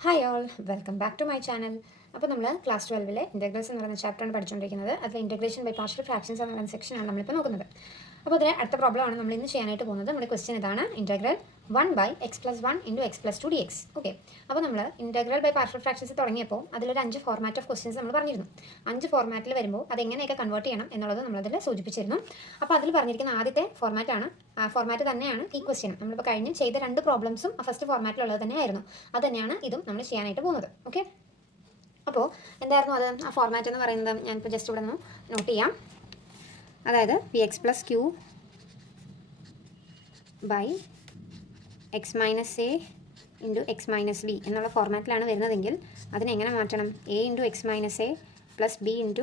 Hi all, welcome back to my channel. അപ്പോൾ നമ്മൾ class 12 integrals എന്ന് പറയുന്ന ചാപ്റ്ററാണ് പഠിച്ചുകൊണ്ടിരിക്കുന്നത്. അതിൽ ഇൻ്റഗ്രേഷൻ ബൈ പാർഷ്യൽ ഫ്രാക്ഷൻസ് എന്ന് പറയുന്ന സെക്ഷനാണ് നമ്മളിപ്പോൾ നോക്കുന്നത്. അപ്പോൾ അതിലെ അടുത്ത പ്രോബ്ലമാണ് നമ്മൾ ഇന്ന് ചെയ്യാനായിട്ട് പോകുന്നത്. നമ്മുടെ ക്വസ്റ്റ്യൻ ഇതാണ്: integral 1/x+1 × x+2 dx. Okay, അപ്പോൾ നമ്മൾ ഇൻ്റഗ്രൽ ബൈ പാർഷ്യൽ ഫ്രാക്ഷൻസ് തുടങ്ങിയപ്പോൾ അതിലൊരു 5 ഫോർമാറ്റ് ഓഫ് ക്വസ്റ്റ്യൻസ് നമ്മൾ പറഞ്ഞിരുന്നു. 5 ഫോർമാറ്റിൽ വരുമ്പോൾ അതെങ്ങനെയൊക്കെ കൺവേർട്ട് ചെയ്യണം എന്നുള്ളത് നമ്മളതിൽ സൂചിപ്പിച്ചിരുന്നു. അപ്പോൾ അതിൽ പറഞ്ഞിരിക്കുന്ന ആദ്യത്തെ ഫോർമാറ്റാണ്, ആ ഫോർമാറ്റ് തന്നെയാണ് ഈ ക്വസ്റ്റ്യൻ. നമ്മളിപ്പോൾ കഴിഞ്ഞ് ചെയ്ത 2 പ്രോബ്ലംസും ഫസ്റ്റ് ഫോർമാറ്റിലുള്ളത് തന്നെയായിരുന്നു. അത് തന്നെയാണ് ഇതും നമ്മൾ ചെയ്യാനായിട്ട് പോകുന്നത്. ഓക്കെ, അപ്പോൾ എന്തായിരുന്നു അത്? ആ ഫോർമാറ്റ് എന്ന് പറയുന്നത് ഞാനിപ്പോൾ ജസ്റ്റ് ഇവിടെ നിന്ന് നോട്ട് ചെയ്യാം. അതായത് px+q by x - a × x - b എന്നുള്ള ഫോർമാറ്റിലാണ് വരുന്നതെങ്കിൽ അതിനെങ്ങനെ മാറ്റണം? a × x - a plus b a/x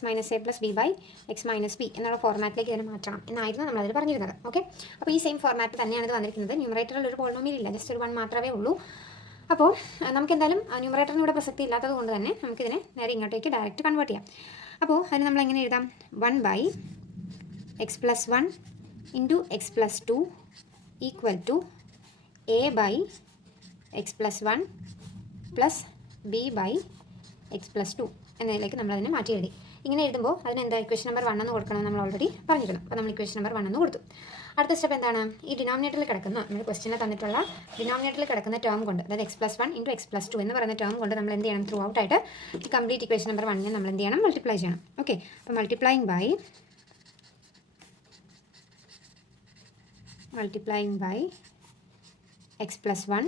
- a plus b/x - b എന്നുള്ള ഫോർമാറ്റിലേക്ക് ഇതിനെ മാറ്റണം എന്നായിരുന്നു നമ്മളതിൽ പറഞ്ഞിരുന്നത്. ഓക്കെ, അപ്പോൾ ഈ സെയിം ഫോർമാറ്റിൽ തന്നെയാണ് ഇത് വന്നിരിക്കുന്നത്. ന്യൂമറേറ്ററിൽ ഒരു പോളിനോമിയൽ ഇല്ല, ജസ്റ്റ് ഒരു 1 മാത്രമേ ഉള്ളൂ. അപ്പോൾ നമുക്ക് എന്തായാലും ന്യൂമറേറ്ററിന് ഇവിടെ പ്രസക്തി ഇല്ലാത്തത് കൊണ്ട് തന്നെ നമുക്കിതിനെ നേരെ ഇങ്ങോട്ടേക്ക് ഡയറക്റ്റ് കൺവേർട്ട് ചെയ്യാം. അപ്പോൾ അതിന് നമ്മൾ എങ്ങനെ എഴുതാം? 1/x+1 × x+2 = a/x+1 plus b/x+2 എന്നതിലേക്ക് നമ്മളതിനെ മാറ്റി എഴുതി. ഇങ്ങനെ എഴുതുമ്പോൾ അതിനെന്താ ഇക്വേഷൻ നമ്പർ 1 എന്ന് കൊടുക്കണം നമ്മൾ ഓൾറെഡി പറഞ്ഞിരുന്നു. അപ്പോൾ നമ്മൾ ഇക്വേഷൻ നമ്പർ 1 എന്ന് കൊടുത്തു. അടുത്ത സ്റ്റെപ്പ് എന്താണ്? ഈ ഡിനോമിനേറ്ററിൽ കിടക്കുന്ന, നമ്മൾ ക്വസ്റ്റ്യനെ തന്നിട്ടുള്ള ഡിനോമിനേറ്ററിൽ കിടക്കുന്ന ടേം കൊണ്ട്, അതായത് x+1 × x+2 എന്ന് പറയുന്ന ടേം കൊണ്ട് നമ്മൾ എന്ത് ചെയ്യണം? ത്രൂ ഔട്ട് ആയിട്ട് ഈ കംപ്ലീറ്റ് ഇക്വേഷൻ നമ്പർ 1 നമ്മൾ എന്ത് ചെയ്യണം? മൾട്ടിപ്ലൈ ചെയ്യണം. ഓക്കെ, അപ്പോൾ മൾട്ടിപ്ലൈയിങ് ബൈ x+1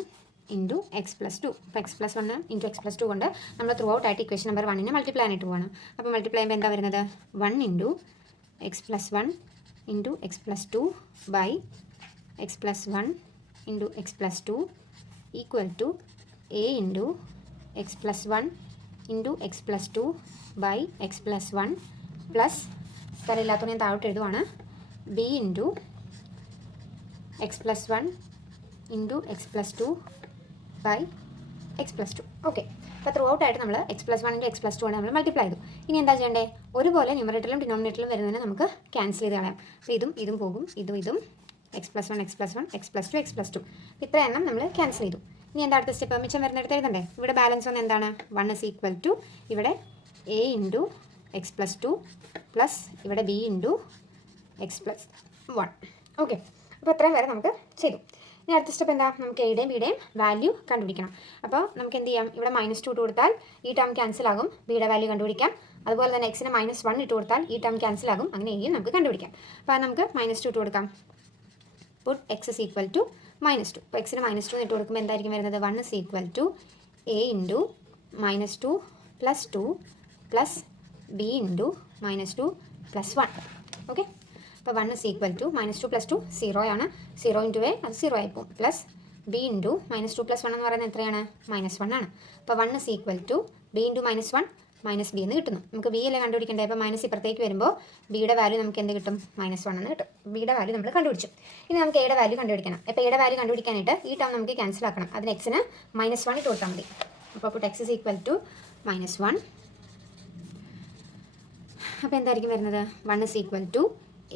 × x+2. അപ്പോൾ x+1 × x+2 കൊണ്ട് നമ്മൾ ത്രൂ ഔട്ട് ആയിട്ട് ഇക്വേഷൻ നമ്പർ 1 മൾട്ടിപ്ലൈ ആയിട്ട് പോകണം. അപ്പോൾ മൾട്ടിപ്ലൈ ചെയ്യുമ്പോൾ എന്താ വരുന്നത്? 1 × x+1 × x+2 by x+1 × x+2 = a × x+1 × x+2 by x+1 plus, സ്ഥലമില്ലാത്തത് ഞാൻ താഴോട്ട് എഴുതുവാണ്, b × x+1 × x+2 by x+2. Okay, അപ്പോൾ ത്രൂ ഔട്ട് ആയിട്ട് നമ്മൾ x+1 × x+2 കൊണ്ട് നമ്മൾ മൾട്ടിപ്ലൈ ചെയ്തു. ഇനി എന്താ ചെയ്യേണ്ടത്? ഒരുപോലെ ന്യൂമറേറ്ററിലും ഡിനോമിനേറ്ററിലും വരുന്നതിന് നമുക്ക് ക്യാൻസൽ ചെയ്ത് കളയാം. അപ്പോൾ ഇതും പോകും, ഇതും x+1 x+1 x+2 x+2 ഇത്ര എണ്ണം നമ്മൾ ക്യാൻസൽ ചെയ്തു. ഇനി എന്താ അടുത്ത സ്റ്റെപ്പ്? മിച്ചം വരുന്നിടത്ത് എഴുതണ്ടേ? ഇവിടെ ബാലൻസ് വന്ന് എന്താണ്? 1 = ഇവിടെ a × x+2 പ്ലസ് ഇവിടെ b × x+1. ഓക്കെ, അപ്പോൾ ഇത്രയും വരെ നമുക്ക് ചെയ്തു. ഇനി അടുത്ത സ്റ്റെപ്പ് എന്താ? നമുക്ക് എയുടെയും ബിയുടെയും വാല്യൂ കണ്ടുപിടിക്കണം. അപ്പോൾ നമുക്ക് എന്ത് ചെയ്യാം? ഇവിടെ -2 ഇട്ട് കൊടുത്താൽ ഈ ടേം ക്യാൻസൽ ആകും, ബിയുടെ വാല്യൂ കണ്ടുപിടിക്കാം. അതുപോലെ തന്നെ എക്സിന് -1 ഇട്ട് കൊടുത്താൽ ഈ ടേം ക്യാൻസൽ ആകും, അങ്ങനെ എയും നമുക്ക് കണ്ടുപിടിക്കാം. അപ്പോൾ നമുക്ക് -2 ഇട്ട് കൊടുക്കാം. പുട്ട് x = -2. അപ്പോൾ എക്സിന് -2 ഇട്ട് കൊടുക്കുമ്പോൾ എന്തായിരിക്കും വരുന്നത്? 1 = a × -2 plus 2 plus b × -2 plus 1. Okay, അപ്പോൾ 1 = -2 പ്ലസ് 2 0 ആണ്, 0 × a അത് 0 ആയിപ്പോവും, പ്ലസ് b × -2 പ്ലസ് 1 എന്ന് പറയുന്നത് എത്രയാണ്? -1 ആണ്. അപ്പോൾ 1 = b × -1 - b എന്ന് കിട്ടുന്നു. നമുക്ക് b അല്ലേ കണ്ടുപിടിക്കേണ്ടത്? അപ്പോൾ മൈനസ് ഇപ്പുറത്തേക്ക് വരുമ്പോൾ ബിയുടെ വാല്യൂ നമുക്ക് എന്ത് കിട്ടും? -1 എന്ന് കിട്ടും. ബിയുടെ വാല്യൂ നമ്മൾ കണ്ടുപിടിച്ചു. ഇനി നമുക്ക് എയുടെ വാല്യൂ കണ്ടുപിടിക്കണം. അപ്പോൾ എയുടെ വാല്യൂ കണ്ടുപിടിക്കാനായിട്ട് ഈ ടേം നമുക്ക് ക്യാൻസൽ ആക്കണം. അതിന് എക്സിന് -1 ഇട്ട് കൊടുത്താൽ മതി. അപ്പോൾ പുട്ട് x = -1. അപ്പോൾ എന്തായിരിക്കും വരുന്നത്? 1 =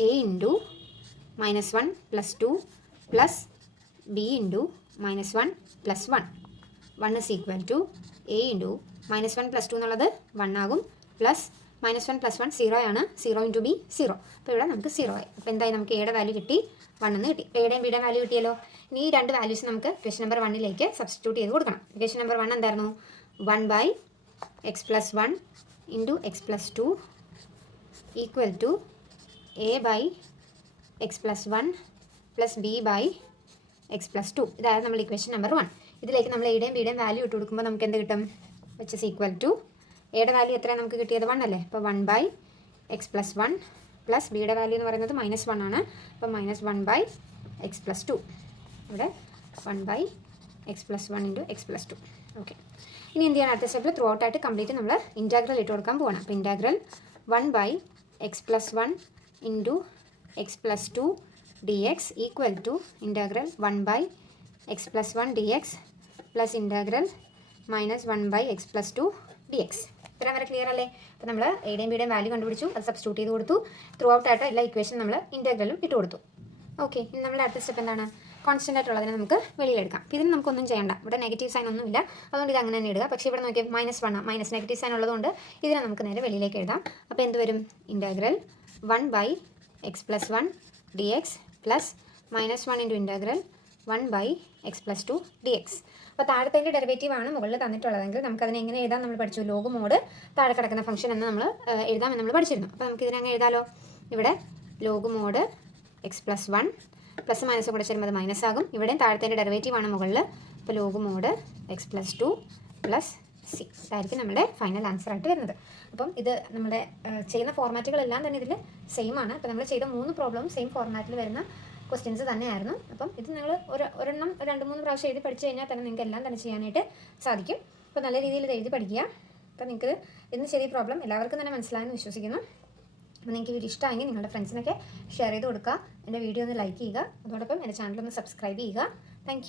a × -1 plus 2 plus b × -1 plus 1. 1 = a × -1 plus 2 എന്നുള്ളത് 1 ആകും, പ്ലസ് -1 പ്ലസ് 1 0 ആണ്, 0 × b 0. അപ്പോൾ ഇവിടെ നമുക്ക് 0 ആയി. അപ്പോൾ എന്തായി? നമുക്ക് എയുടെ വാല്യൂ കിട്ടി, 1 എന്ന് കിട്ടി. എയുടെയും ബിയുടെയും വാല്യൂ കിട്ടിയല്ലോ. ഇനി ഈ 2 വാല്യൂസ് നമുക്ക് ഇക്വേഷൻ നമ്പർ 1 സബ്സ്റ്റിറ്റ്യൂട്ട് ചെയ്ത് കൊടുക്കണം. ഇക്വേഷൻ നമ്പർ 1 എന്തായിരുന്നു? 1/x+1 × x+2 = a/x+1 plus b/x+2. ഇതായിരുന്നു നമ്മൾ ഇക്വേഷൻ നമ്പർ 1. ഇതിലേക്ക് നമ്മൾ എയുടെയും ബിയുടെയും വാല്യൂ ഇട്ട് കൊടുക്കുമ്പോൾ നമുക്ക് എന്ത് കിട്ടും? which is equal to എയുടെ വാല്യൂ എത്രയാണ് നമുക്ക് കിട്ടിയത്? 1 അല്ലേ? അപ്പോൾ 1/x+1 പ്ലസ് ബിയുടെ വാല്യൂ എന്ന് പറയുന്നത് -1 ആണ്. അപ്പോൾ -1/x+2. ഇവിടെ 1/x+1 × x+2. ഓക്കെ, ഇനി എന്ത് ചെയ്യണം? അടുത്ത സ്റ്റെപ്പിൽ ത്രൂ ഔട്ട് ആയിട്ട് കംപ്ലീറ്റ് നമ്മൾ ഇൻറ്റഗ്രൽ ഇട്ട് കൊടുക്കാൻ പോകണം. അപ്പോൾ integral 1/x+1 × x+2 dx = integral 1/x+1 dx plus integral -1/x+2 dx. ഇത്ര വരെ ക്ലിയർ അല്ലേ? അപ്പോൾ നമ്മൾ എയുടെയും ബിയുടെയും വാല്യൂ കണ്ടുപിടിച്ചു, അത് സബ്സ്റ്റിറ്റ്യൂട്ട് ചെയ്ത് കൊടുത്തു. ത്രൂ ഔട്ട് ആയിട്ട് എല്ലാ ഇക്വേഷൻ നമ്മൾ ഇൻറ്റഗ്രലും ഇട്ട് കൊടുത്തു. ഓക്കെ, ഇനി നമ്മുടെ അടുത്ത സ്റ്റെപ്പ് എന്താണ്? കോൺസ്റ്റൻ്റ് ആയിട്ടുള്ളതിനെ നമുക്ക് വെളിയിലെടുക്കാം. അപ്പോൾ ഇതിന് നമുക്കൊന്നും ചെയ്യേണ്ട, ഇവിടെ നെഗറ്റീവ് സൈൻ ഒന്നുമില്ല, അതുകൊണ്ട് ഇത് അങ്ങനെ തന്നെ ഇടുക. പക്ഷേ ഇവിടെ നോക്കിയാൽ -1 മൈനസ് നെഗറ്റീവ് സൈൻ ഉള്ളതുകൊണ്ട് ഇതിനെ നമുക്ക് നേരെ വെളിയിലേക്ക് എഴുതാം. അപ്പോൾ എന്ത് വരും? Integral 1/x+1 dx plus -1 into integral 1/x+2 dx. അപ്പോൾ താഴത്തെ ഡെറിവേറ്റീവ് ആണ് മുകളിൽ തന്നിട്ടുള്ളതെങ്കിൽ നമുക്കതിനെ എങ്ങനെ എഴുതാം നമ്മൾ പഠിച്ചു. ലോഗ് മോഡ് താഴെ കിടക്കുന്ന ഫംഗ്ഷൻ എന്ന് നമ്മൾ എഴുതാമെന്ന് നമ്മൾ പഠിച്ചിരുന്നു. അപ്പോൾ നമുക്ക് ഇതിനെ അങ്ങ് എഴുതാമല്ലോ. ഇവിടെ log mode x+1 plus minus കൂടെ ചേരുമ്പോൾ അത് മൈനസ് ആകും. ഇവിടെ താഴത്തെ ഡെറിവേറ്റീവ് ആണ് മുകളിൽ. അപ്പോൾ log mode x+2 plus C ഇതായിരിക്കും നമ്മുടെ ഫൈനൽ ആൻസർ ആയിട്ട് വരുന്നത്. അപ്പം ഇത് നമ്മുടെ ചെയ്യുന്ന ഫോർമാറ്റുകളെല്ലാം തന്നെ ഇതിൽ സെയിം ആണ്. അപ്പോൾ നമ്മൾ ചെയ്ത 3 പ്രോബ്ലം സെയിം ഫോർമാറ്റിൽ വരുന്ന ക്വസ്റ്റ്യൻസ് തന്നെയായിരുന്നു. അപ്പം ഇത് നിങ്ങൾ ഒരെണ്ണം 2-3 പ്രാവശ്യം എഴുതി പഠിച്ചു കഴിഞ്ഞാൽ തന്നെ നിങ്ങൾക്ക് എല്ലാം തന്നെ ചെയ്യാനായിട്ട് സാധിക്കും. അപ്പോൾ നല്ല രീതിയിൽ ഇത് എഴുതി പഠിക്കുക. അപ്പോൾ നിങ്ങൾക്ക് ഇന്ന് ചെയ്ത പ്രോബ്ലം എല്ലാവർക്കും തന്നെ മനസ്സിലായെന്ന് വിശ്വസിക്കുന്നു. അപ്പോൾ നിങ്ങൾക്ക് വീഡിയോ ഇഷ്ടമായെങ്കിൽ നിങ്ങളുടെ ഫ്രണ്ട്സിനൊക്കെ ഷെയർ ചെയ്ത് കൊടുക്കുക. എൻ്റെ വീഡിയോ ഒന്ന് ലൈക്ക് ചെയ്യുക. അതോടൊപ്പം എൻ്റെ ചാനൽ ഒന്ന് സബ്സ്ക്രൈബ് ചെയ്യുക. താങ്ക്